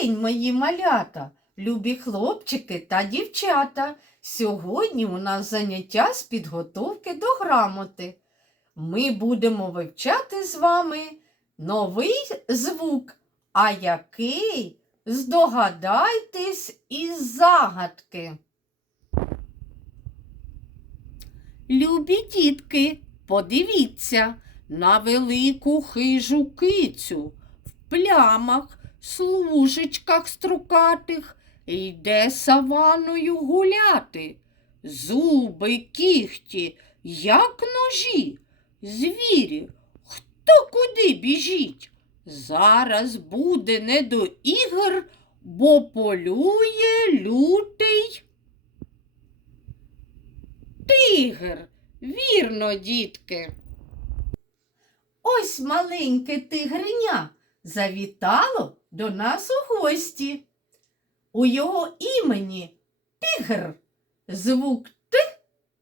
день, мої малята, любі хлопчики та дівчата. Сьогодні у нас заняття з підготовки до грамоти. Ми будемо вивчати з вами новий звук. А який? Здогадайтесь із загадки. Любі дітки, подивіться на велику хижу кицю в плямах, служечках строкатих йде саваною гуляти. Зуби, кіхті, як ножі, звірі, хто куди біжить? Зараз буде не до ігор, бо полює лютий. Тигр, вірно, дітки. Ось маленьке тигриня завітало до нас у гості. У його імені тигр. Звук Т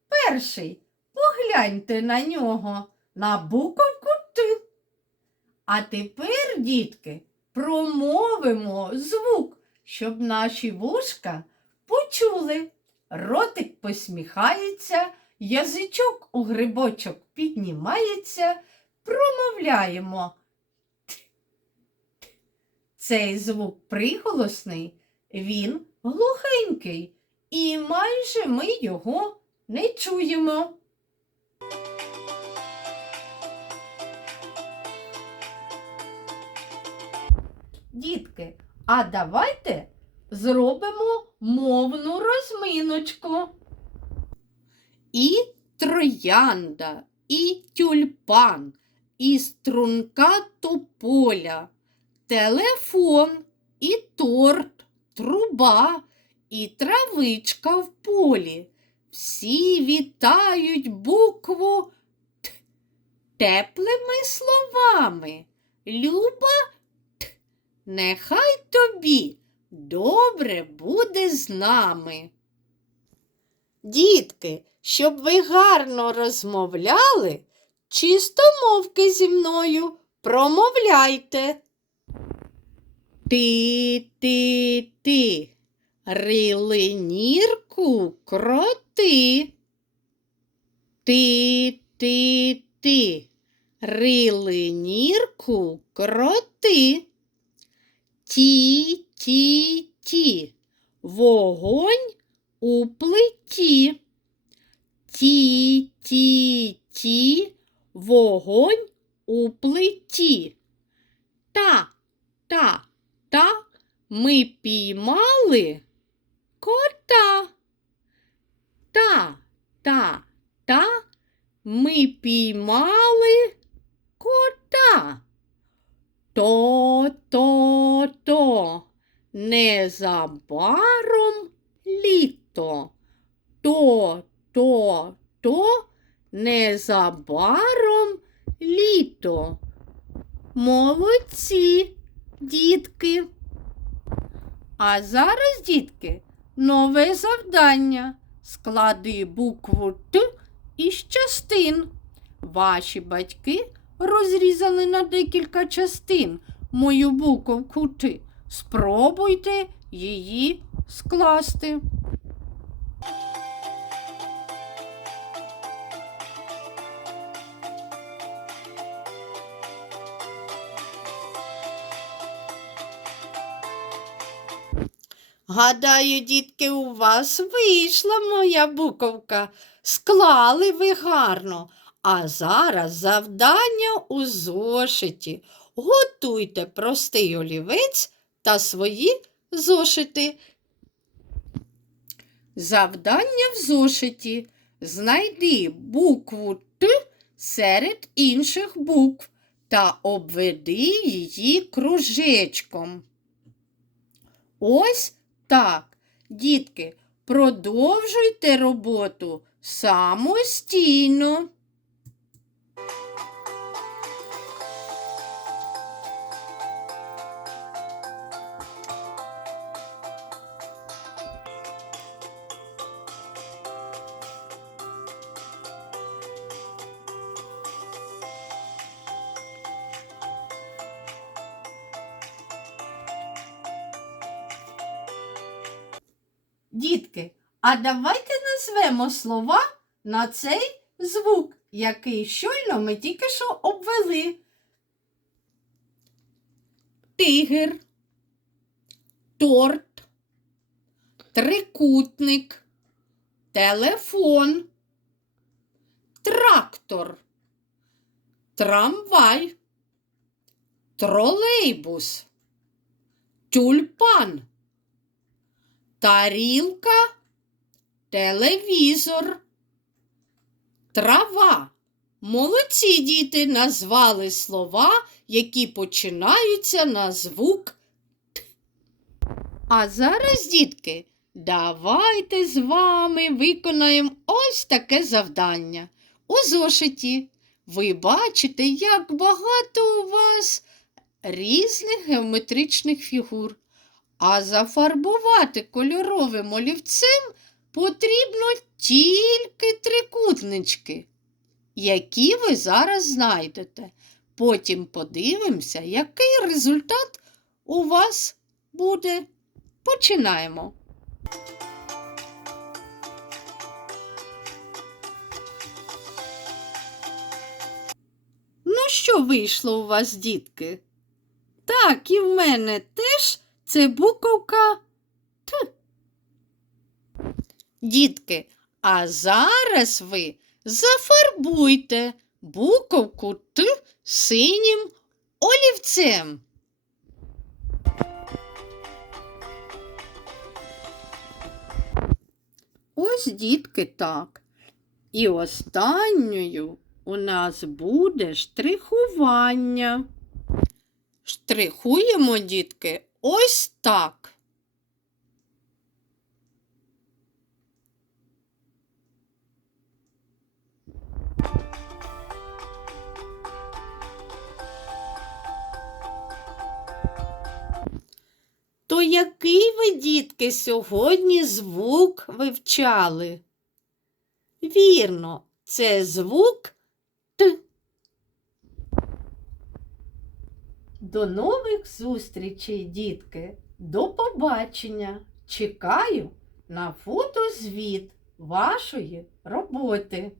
перший. Погляньте на нього на буковку Т. А тепер, дітки, промовимо звук, щоб наші вушка почули. Ротик посміхається, язичок у грибочок піднімається, промовляємо. Цей звук приголосний, він глухенький, і майже ми його не чуємо. Дітки, а давайте зробимо мовну розминочку. І троянда, і тюльпан, і струнка тополя, телефон, і торт, труба, і травичка в полі. Всі вітають букву Т теплими словами. Люба Т, нехай тобі добре буде з нами. Дітки, щоб ви гарно розмовляли, чистомовки зі мною промовляйте. Ти, ти, ти, рилинірку кроти. Ти, ти, ти, рилинірку кроти. Ті, ті, ті, вогонь у плиті. Ті, ті, ті, вогонь у плиті. Та, та, ми піймали кота. Та, та, та, ми піймали кота. То, то, то, незабаром літо. То, то, то, незабаром літо. Молодці, дітки. А зараз, дітки, нове завдання. Склади букву Т із частин. Ваші батьки розрізали на декілька частин мою буковку Т. Спробуйте її скласти. Гадаю, дітки, у вас вийшла моя буковка. Склали ви гарно. А зараз завдання у зошиті. Готуйте простий олівець та свої зошити. Завдання в зошиті. Знайди букву Т серед інших букв та обведи її кружечком. Ось так. Дітки, продовжуйте роботу самостійно. Дітки, а давайте назвемо слова на цей звук, який щойно ми тільки що обвели. Тигр, торт, трикутник, телефон, трактор, трамвай, тролейбус, тюльпан, тарілка, телевізор, трава. Молодці діти назвали слова, які починаються на звук Т. А зараз, дітки, давайте з вами виконаємо ось таке завдання. У зошиті ви бачите, як багато у вас різних геометричних фігур. А зафарбувати кольоровим олівцем потрібно тільки трикутнички, які ви зараз знайдете. Потім подивимося, який результат у вас буде. Починаємо. Ну, що вийшло у вас, дітки? Так, і в мене теж це буковка Т. Дітки, а зараз ви зафарбуйте буковку Т синім олівцем. Ось дітки так. І останньою у нас буде штрихування. Штрихуємо, дітки, ось так. То який ви, дітки, сьогодні звук вивчали? Вірно, це звук Т. До нових зустрічей, дітки. До побачення. Чекаю на фотозвіт вашої роботи.